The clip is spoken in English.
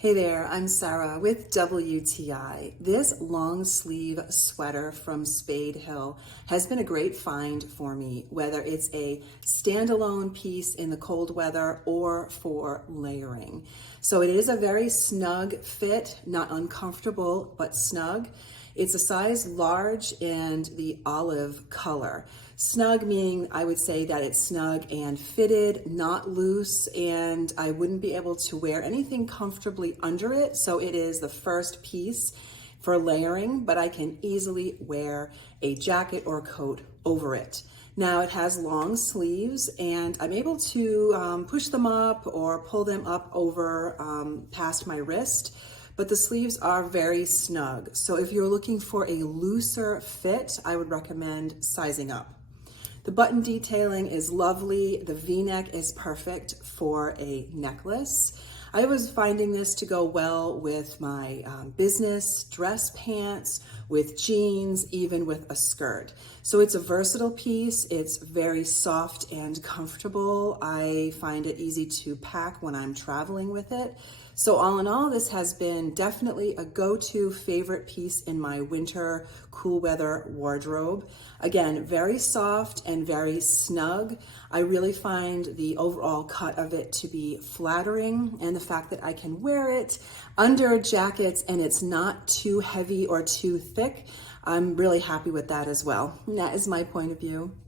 Hey there, I'm Sarah with WTI. This long sleeve sweater from Spadehill has been a great find for me, whether it's a standalone piece in the cold weather or for layering. So it is a very snug fit, not uncomfortable, but snug. It's a size large and the olive color. Snug meaning I would say that it's snug and fitted, not loose, and I wouldn't be able to wear anything comfortably under it. So it is the first piece for layering, but I can easily wear a jacket or coat over it. Now it has long sleeves and I'm able to push them up or pull them up over past my wrist, but the sleeves are very snug. So if you're looking for a looser fit, I would recommend sizing up. The button detailing is lovely. The V-neck is perfect for a necklace. I was finding this to go well with my business dress pants, with jeans, even with a skirt. So it's a versatile piece. It's very soft and comfortable. I find it easy to pack when I'm traveling with it. So all in all, this has been definitely a go-to favorite piece in my winter cool weather wardrobe. Again, very soft and very snug. I really find the overall cut of it to be flattering, and the fact that I can wear it under jackets and it's not too heavy or too thick, I'm really happy with that as well. And that is my point of view.